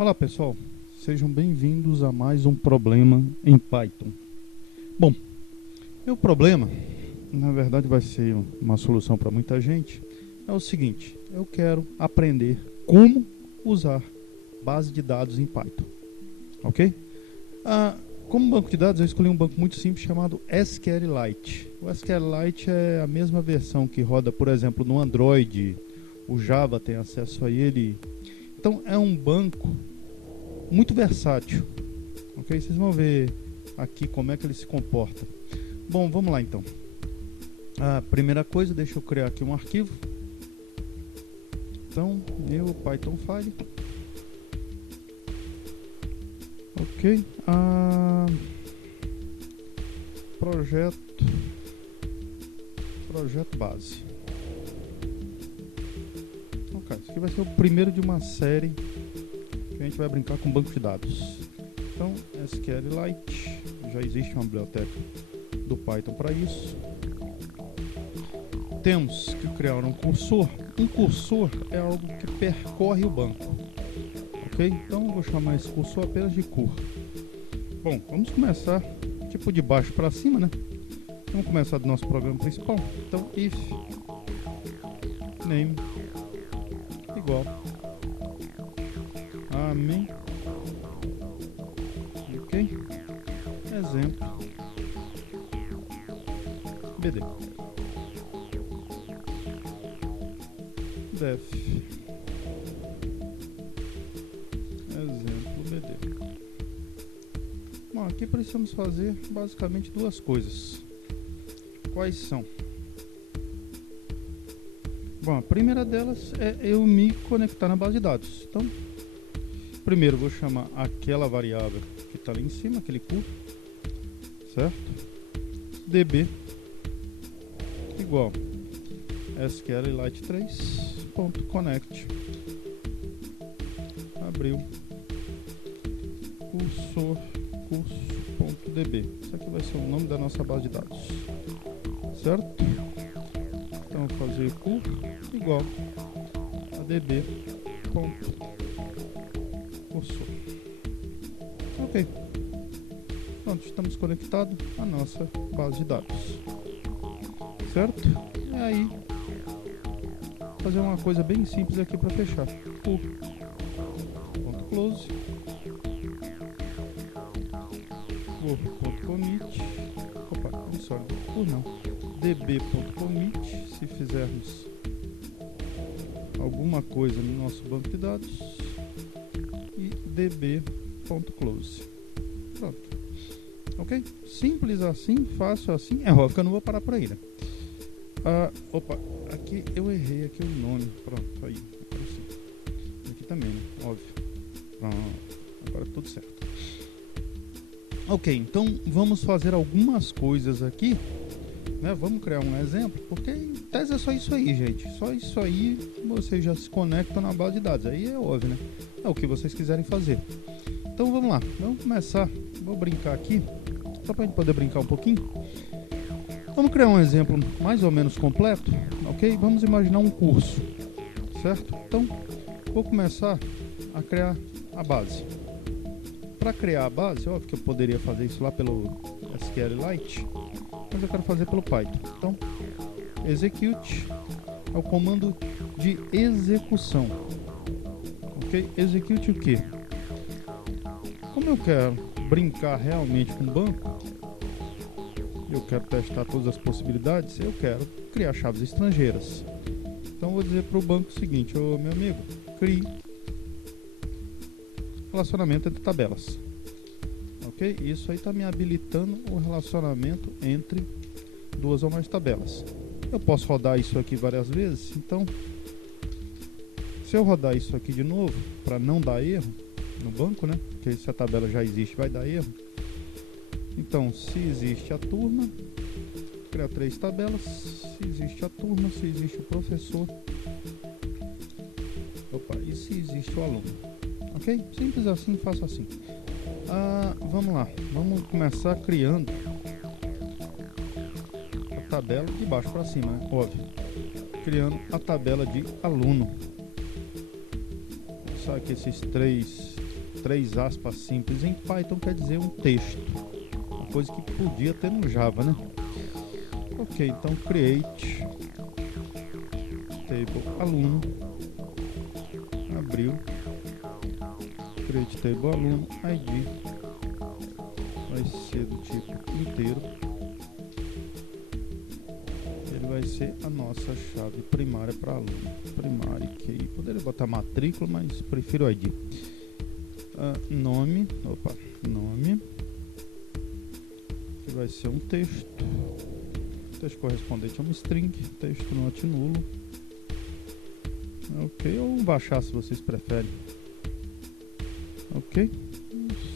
Olá pessoal, sejam bem-vindos a mais um problema em Python. Bom, meu problema, na verdade vai ser uma solução para muita gente, é o seguinte: eu quero aprender como usar base de dados em Python, ok? Como banco de dados eu escolhi um banco muito simples chamado SQLite. O SQLite é a mesma versão que roda, por exemplo, no Android, o Java tem acesso a ele. Então é um banco muito versátil, ok? Vocês vão ver aqui como é que ele se comporta. Bom, vamos lá então. A primeira coisa, deixa eu criar aqui um arquivo. Então, meu Python file. Ok. Projeto base. Ok, isso aqui vai ser o primeiro de uma série que a gente vai brincar com banco de dados. Então, SQLite, já existe uma biblioteca do Python para isso. Temos que criar um cursor. Um cursor é algo que percorre o banco, ok? Então, eu vou chamar esse cursor apenas de cur. Bom, vamos começar tipo de baixo para cima, né? Vamos começar do nosso programa principal. Então, if name igual amém, ok? Exemplo bd def exemplo bd. Bom, aqui precisamos fazer basicamente duas coisas. Quais são? Bom, a primeira delas é eu me conectar na base de dados. Então, primeiro vou chamar aquela variável que está ali em cima, aquele cur, certo? db igual SQLite3.connect, abriu, curso.db. Isso aqui vai ser o nome da nossa base de dados, certo? Então vou fazer cur igual a db.cursor. Ok, pronto, estamos conectados à nossa base de dados, certo? E aí, fazer uma coisa bem simples aqui para fechar. Close, commit, db.commit, se fizermos alguma coisa no nosso banco de dados, e db.close. Pronto, ok? Simples assim, fácil assim. É óbvio que eu não vou parar por aí, né? Aqui eu errei aqui o nome. Pronto, aí, agora sim. Aqui também, né? Óbvio. Pronto, agora tudo certo. Ok, então vamos fazer algumas coisas aqui, né? Vamos criar um exemplo, porque em tese é só isso aí, gente. Só isso aí vocês já se conectam na base de dados. Aí é óbvio, né? É o que vocês quiserem fazer. Então vamos lá, vamos começar. Vou brincar aqui, só para a gente poder brincar um pouquinho. Vamos criar um exemplo mais ou menos completo, ok? Vamos imaginar um curso, certo? Então, vou começar a criar a base. Para criar a base, óbvio que eu poderia fazer isso lá pelo SQLite, mas eu quero fazer pelo Python. Então, execute é o comando de execução, ok? Execute o que? Como eu quero brincar realmente com o banco, eu quero testar todas as possibilidades, eu quero criar chaves estrangeiras. Então vou dizer para o banco o seguinte: ô meu amigo, crie relacionamento entre tabelas, ok? Isso aí está me habilitando o relacionamento entre duas ou mais tabelas. Eu posso rodar isso aqui várias vezes, então se eu rodar isso aqui de novo para não dar erro no banco, né? Porque se a tabela já existe vai dar erro. Então, se existe a turma, criar 3 tabelas. Se existe a turma, se existe o professor, e se existe o aluno, ok? Simples assim, faço assim. Vamos lá, vamos começar criando a tabela de baixo para cima, né? Óbvio. Criando a tabela de aluno. Só que esses 3 3 aspas simples em Python quer dizer um texto. Uma coisa que podia ter no Java, né? Ok, então create table aluno, abriu, create table aluno, ID vai ser do tipo inteiro, ele vai ser a nossa chave primária para aluno, primário key, poderia botar matrícula, mas prefiro ID. Nome, que vai ser um texto, texto correspondente a uma string, texto not nulo, ok, ou um baixar se vocês preferem, ok,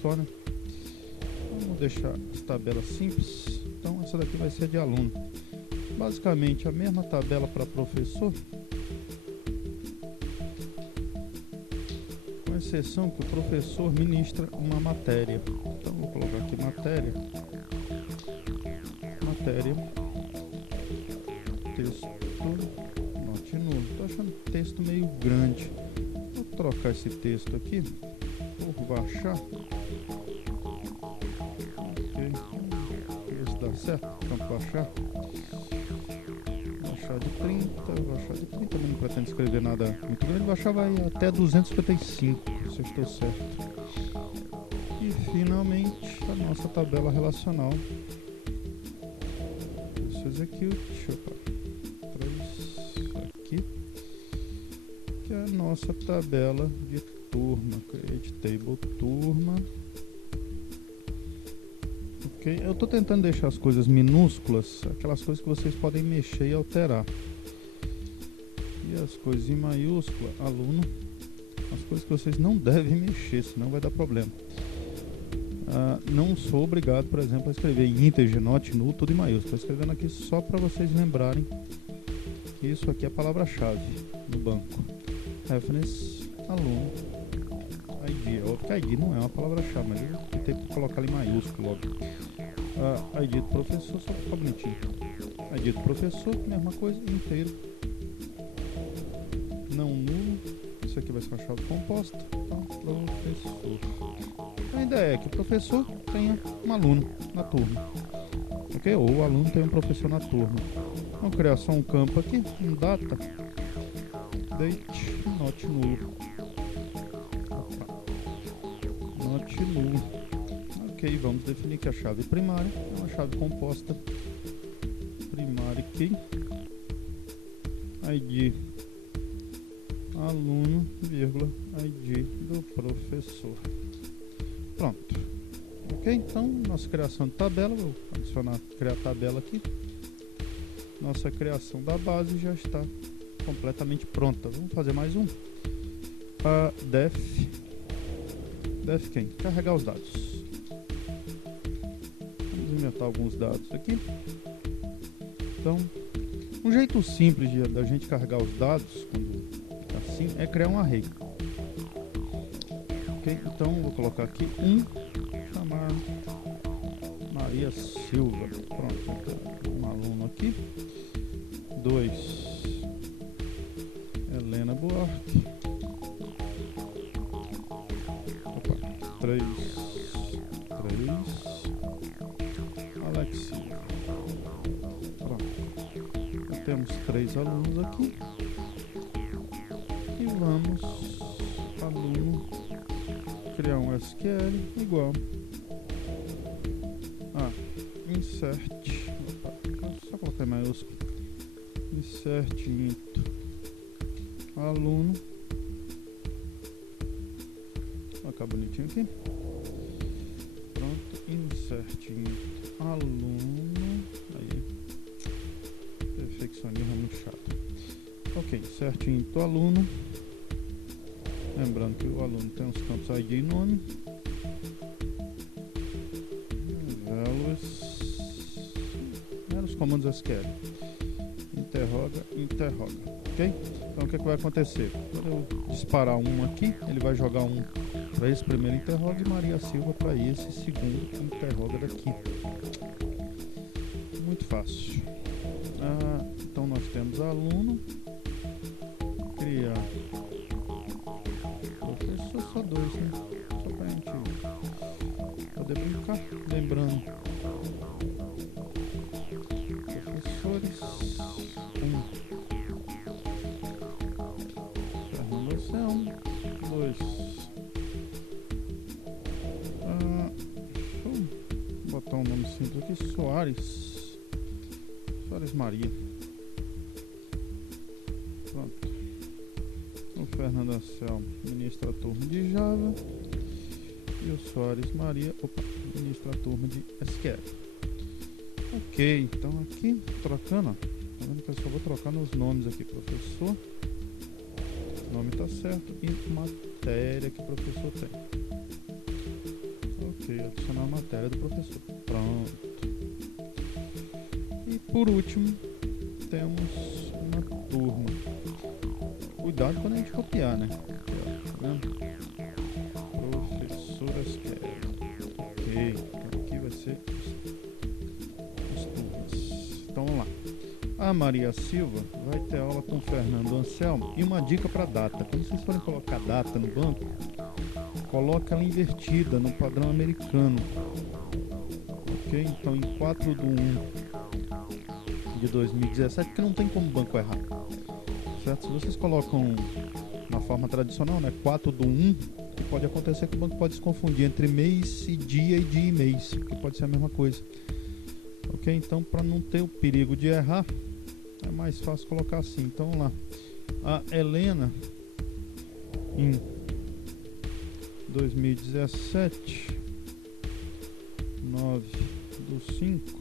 só, né? Vamos deixar as tabelas simples. Então essa daqui vai ser de aluno, basicamente a mesma tabela para professor, com exceção que o professor ministra uma matéria. Então vou colocar aqui matéria, texto not nulo. Estou achando o texto meio grande, vou trocar esse texto aqui por baixar. Ok, ver se dá certo. Então baixar de 30, também não pretendo escrever nada muito grande, baixar vai até 255, se eu estou certo. E finalmente a nossa tabela relacional. Isso execute, aqui, que é a nossa tabela de turma, create table turma. Ok, eu estou tentando deixar as coisas minúsculas, aquelas coisas que vocês podem mexer e alterar. E as coisas em maiúscula, aluno, as coisas que vocês não devem mexer, senão vai dar problema. Não sou obrigado, por exemplo, a escrever integer, not, null, tudo em maiúsculo. Estou escrevendo aqui só para vocês lembrarem que isso aqui é a palavra-chave no banco. Reference, aluno, ID. Óbvio que ID não é uma palavra-chave, mas eu tentei colocar ali em maiúsculo logo. ID do professor, só para ficar bonitinho. ID do professor, mesma coisa, inteiro. Não nulo. Isso aqui vai ser uma chave composta. Então, professor. A ideia é que o professor tenha um aluno na turma. Ok? Ou o aluno tenha um professor na turma. Vamos criar só um campo aqui, um data. Date, not nulo. Not nulo. Ok, vamos definir que a chave primária é uma chave composta. Primária key. ID aluno, vírgula, ID do professor. Pronto. Ok, então nossa criação de tabela, vou adicionar, criar tabela aqui. Nossa criação da base já está completamente pronta. Vamos fazer mais um. Def quem? Carregar os dados. Vamos inventar alguns dados aqui. Então, um jeito simples da gente carregar os dados, quando assim, é criar um array. Ok, então vou colocar aqui chamar Maria Silva. Pronto, então, um aluno aqui. 2, Helena Buarque. 3, Alex Silva. Pronto, já temos 3 alunos aqui. E vamos, aluno, criar um SQL igual insert, só colocar em maiúsculo, insert into aluno, vou colocar bonitinho aqui, pronto, insert into aluno, aí, perfeccionismo é muito chato. Ok, insert into aluno, lembrando que o aluno tem os campos ID e nome, values, os comandos SQL, interroga, ok? Então o que vai acontecer? Quando eu disparar um aqui, ele vai jogar um para esse primeiro interroga e Maria Silva para esse segundo interroga daqui. Muito fácil. Então nós temos aluno, criar professor, só 2, né? Só colocar. Lembrando, professores 1, Fernando Anselmo. 2, deixa eu botar um nome simples aqui, Soares Maria. Pronto. O Fernando Anselmo ministra a turma de Java e o Soares Maria ministra a turma de SQL. Ok, então aqui trocando, ó, tá vendo que eu só vou trocar nos nomes aqui, professor, o nome tá certo, e matéria que o professor tem. Ok, adicionar a matéria do professor. Pronto. E por último temos uma turma. Cuidado quando a gente copiar, né? Aqui, ó, tá vendo? Professor SQL. Ok, então aqui vai ser as turmas. Então vamos lá. A Maria Silva vai ter aula com o Fernando Anselmo. E uma dica para data: quando vocês forem colocar data no banco, coloca ela invertida no padrão americano. Ok? Então em 4/1/2017, porque não tem como o banco errar. Certo? Se vocês colocam na forma tradicional, né, 4/1, que pode acontecer que o banco pode se confundir entre mês e dia e mês, que pode ser a mesma coisa. Ok? Então, para não ter o perigo de errar, é mais fácil colocar assim. Então, vamos lá. A Helena, em 2017, 9/5,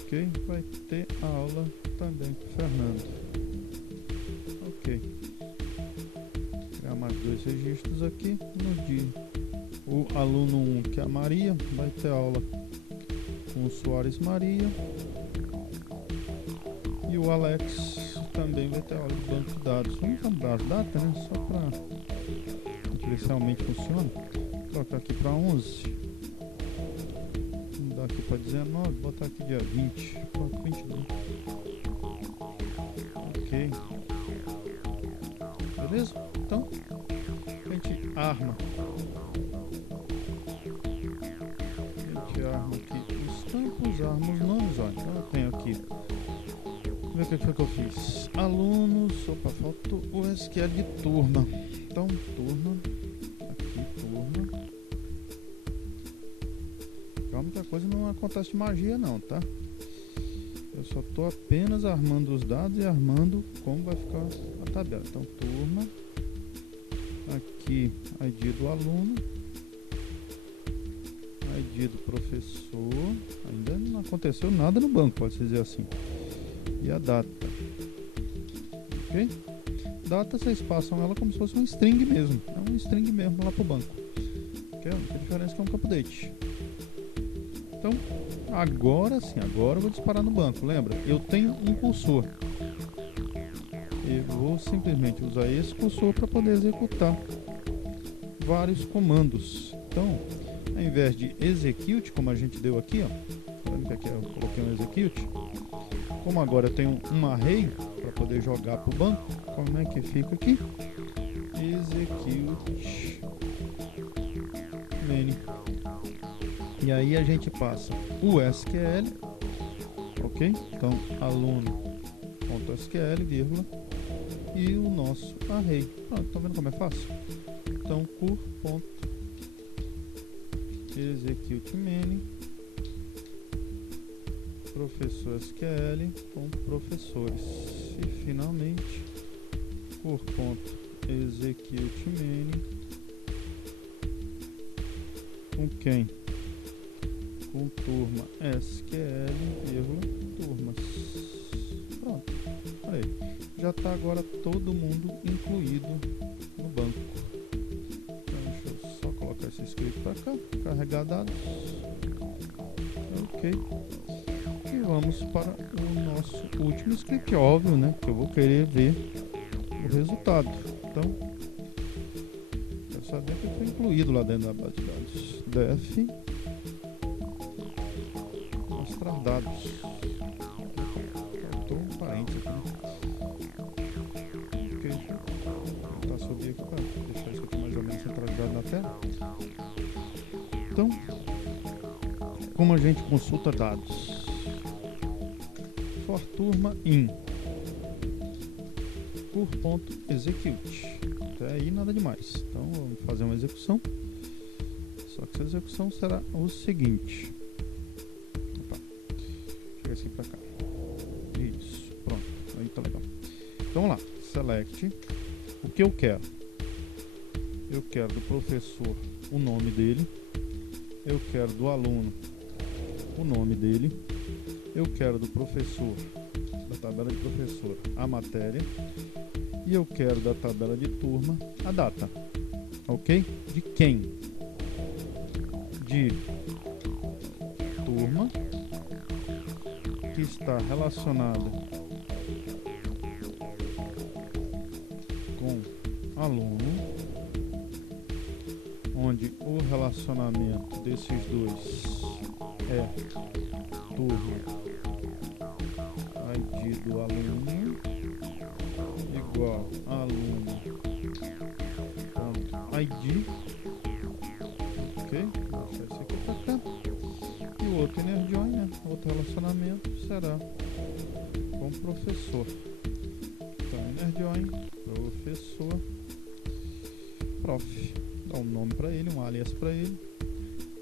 ok, vai ter a aula também com o Fernando. Ok. Vou criar mais 2 registros aqui. No dia, o aluno 1, que é a Maria, vai ter aula com o Soares Maria. E o Alex também vai ter aula de banco de dados. Vamos mudar as datas, né? Só para ver se realmente funciona. Vou colocar aqui para 11. Vamos mudar aqui para 19. Botar aqui dia 20. Pronto, 22. Ok. Beleza? Então, a gente arma. Aqui os campos, arma os nomes. Ó. Então eu tenho aqui. Vamos ver o que foi que eu fiz. Alunos. Opa, falta o SQL de turma. Então, turma. Aqui, turma. Calma que a coisa não acontece de magia não, tá? Eu só tô apenas armando os dados e armando como vai ficar a tabela. Então, turma. Aqui, ID do aluno. ID do professor. Ainda não aconteceu nada no banco, pode-se dizer assim. E a data. Ok? Data, vocês passam ela como se fosse um string mesmo. É um string mesmo lá pro banco. Ok? A única diferença é que é um campo date. Então, agora sim, agora eu vou disparar no banco. Lembra? Eu tenho um cursor. Eu vou simplesmente usar esse cursor para poder executar vários comandos. Então, ao invés de execute, como a gente deu aqui, ó, tá vendo que aqui eu coloquei um execute? Como agora eu tenho um array para poder jogar para o banco, como é que fica aqui? Execute many. E aí a gente passa o SQL, ok? Então, aluno.sql, vírgula, e o nosso array. Pronto, estão vendo como é fácil? Então, cur.execute many, professor SQL com professores. E finalmente, cur.execute many com quem? Com turma SQL, vírgula, turmas. Pronto. Aí, já está agora todo mundo incluído no banco. Então, deixa eu só colocar esse script para cá, carregar dados. Ok. E vamos para o nosso último script, óbvio, né? Que eu vou querer ver o resultado. Então, quero saber que foi incluído lá dentro da base de dados. Def mostrar dados. Faltou um parênteses aqui, né? Ok. Vou tentar subir aqui para deixar isso aqui mais ou menos centralizado na tela. Então, como a gente consulta dados? For turma in cur.execute. Até aí nada demais. Então vamos fazer uma execução. Só que essa execução será o seguinte. Opa. Chega assim pra cá. Isso. Pronto. Aí tá legal. Então vamos lá. Select. O que eu quero? Eu quero do professor o nome dele. Eu quero do aluno o nome dele. Eu quero do professor, da tabela de professor, a matéria. E eu quero da tabela de turma a data. Ok? De quem? De turma, que está relacionada com aluno, onde o relacionamento desses dois é turma ID do aluno igual aluno ID, ok? Vou deixar isso aqui para cá. E o outro Enerjoin, né? Outro relacionamento será com o professor. Então Enerjoin, professor, prof. Dá um nome para ele, um alias para ele,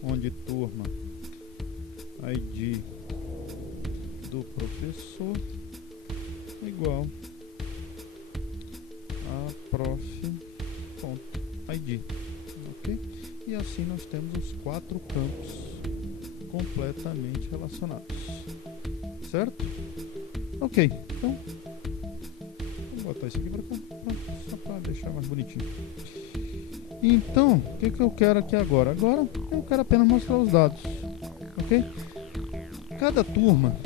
onde turma ID do professor igual a prof.id, ok? E assim nós temos os 4 campos completamente relacionados, certo? Ok, então vou botar isso aqui para cá, pronto, só para deixar mais bonitinho. Então, o que eu quero aqui agora? Agora eu quero apenas mostrar os dados, ok? Cada turma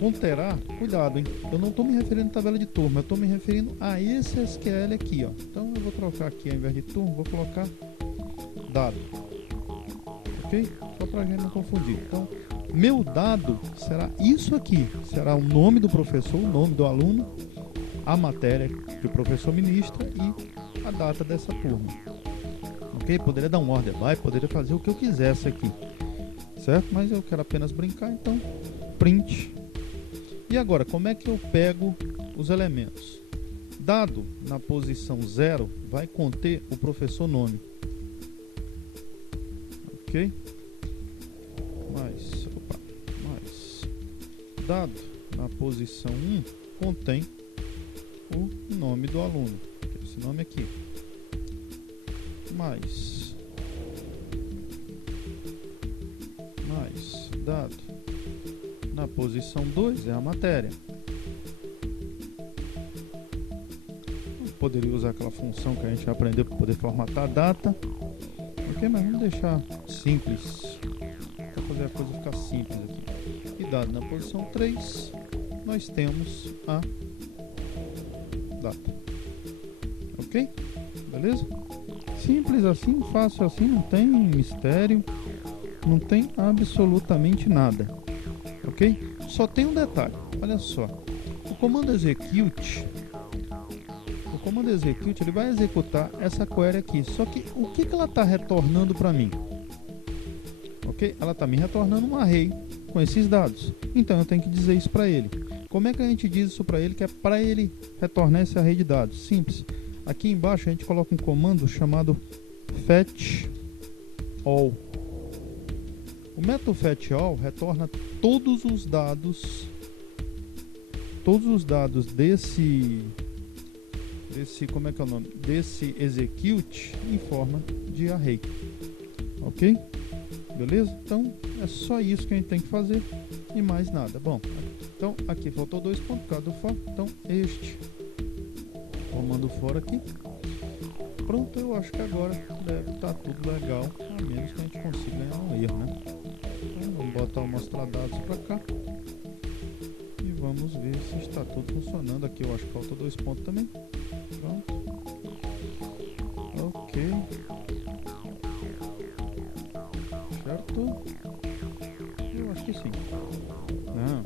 conterá, cuidado, hein? Eu não estou me referindo à tabela de turma, eu estou me referindo a esse SQL aqui, ó. Então eu vou trocar aqui, ao invés de turma, vou colocar dado, ok? Só para a gente não confundir. Então, meu dado será isso aqui, será o nome do professor, o nome do aluno, a matéria que o professor ministra e a data dessa turma, ok? Poderia dar um order by, poderia fazer o que eu quisesse aqui, certo? Mas eu quero apenas brincar, então print. E agora, como é que eu pego os elementos? Dado na posição 0 vai conter o professor nome, ok? Mais dado na posição 1 contém o nome do aluno, que é esse nome aqui, mais dado na posição 2 é a matéria. Eu poderia usar aquela função que a gente aprendeu para poder formatar a data, ok? Mas vamos deixar simples para fazer a coisa ficar simples aqui. E dado na posição 3 nós temos a data, ok? Beleza? Simples assim, fácil assim, não tem mistério, não tem absolutamente nada, ok? Só tem um detalhe, olha só, o comando execute ele vai executar essa query aqui, só que o que ela está retornando para mim? Ok? Ela está me retornando um array com esses dados, então eu tenho que dizer isso para ele. Como é que a gente diz isso para ele, que é para ele retornar esse array de dados? Simples. Aqui embaixo a gente coloca um comando chamado fetch all. O método fetch all retorna todos os dados desse como é que é o nome? Desse execute em forma de array. Ok? Beleza? Então é só isso que a gente tem que fazer e mais nada. Bom, então aqui faltou 2 pontos por causa do for. Então este comando for aqui. Pronto, eu acho que agora deve estar tudo legal, a menos que a gente consiga ganhar um erro, né? Então vamos botar o mostrar dados para cá e vamos ver se está tudo funcionando. Aqui eu acho que falta 2 pontos também. Pronto. Ok. Certo? Eu acho que sim. Não,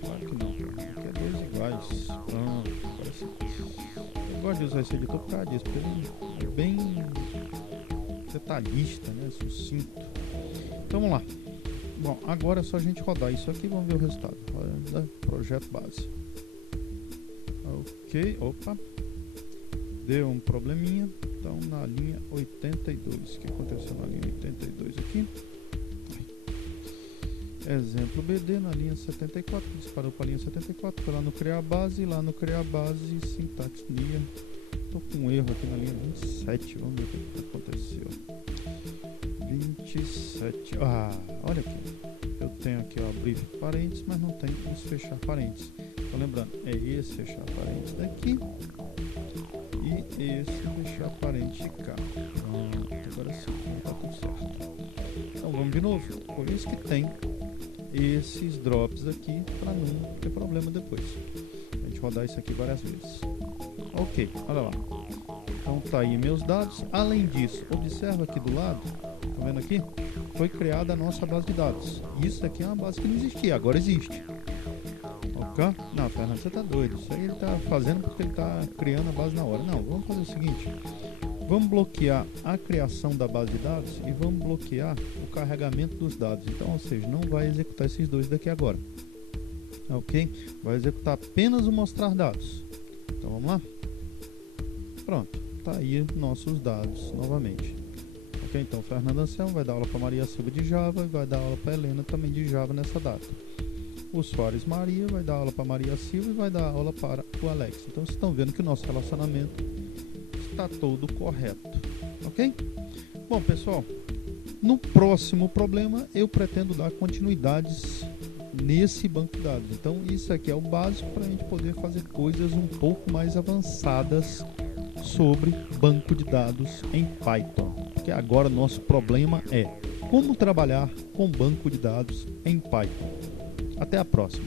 claro que não. Aqui é 2 iguais. Pronto, agora sim. Eu gosto de usar esse editor por causa disso, porque ele é bem detalhista, né? Sucinto. Então vamos lá. Bom, agora é só a gente rodar isso aqui e vamos ver o resultado. Roda projeto base. Ok, opa. Deu um probleminha. Então na linha 82. O que aconteceu na linha 82 aqui? Exemplo BD na linha 74. Disparou para a linha 74. Foi lá no criar base. Lá no criar base, sintaxe linha. Estou com um erro aqui na linha 27. Vamos ver o que aconteceu. 27. Ah, olha aqui. Eu tenho aqui, ó, abrir parênteses, mas não tem os fechar parênteses. Então lembrando, é esse fechar parênteses daqui e esse fechar parênteses de cá. Pronto, agora sim, tá tudo certo. Então vamos de novo. Por isso que tem esses drops aqui para não ter problema depois. A gente rodar isso aqui várias vezes. Ok, olha lá. Então tá aí meus dados. Além disso, observa aqui do lado. Tá vendo aqui? Foi criada a nossa base de dados. Isso aqui é uma base que não existia, agora existe. Ok? Não, Fernando, você tá doido. Isso aí ele tá fazendo porque ele tá criando a base na hora. Não, vamos fazer o seguinte. Vamos bloquear a criação da base de dados e vamos bloquear o carregamento dos dados. Então, ou seja, não vai executar esses dois daqui agora. Ok? Vai executar apenas o mostrar dados. Então vamos lá? Pronto. Tá aí nossos dados novamente. Ok, então Fernando Anselmo vai dar aula para Maria Silva de Java e vai dar aula para Helena também de Java nessa data. O Soares Maria vai dar aula para Maria Silva e vai dar aula para o Alex. Então vocês estão vendo que o nosso relacionamento está todo correto. Ok? Bom, pessoal, no próximo problema eu pretendo dar continuidades nesse banco de dados. Então isso aqui é o básico para a gente poder fazer coisas um pouco mais avançadas sobre banco de dados em Python. Porque agora nosso problema é como trabalhar com banco de dados em Python. Até a próxima.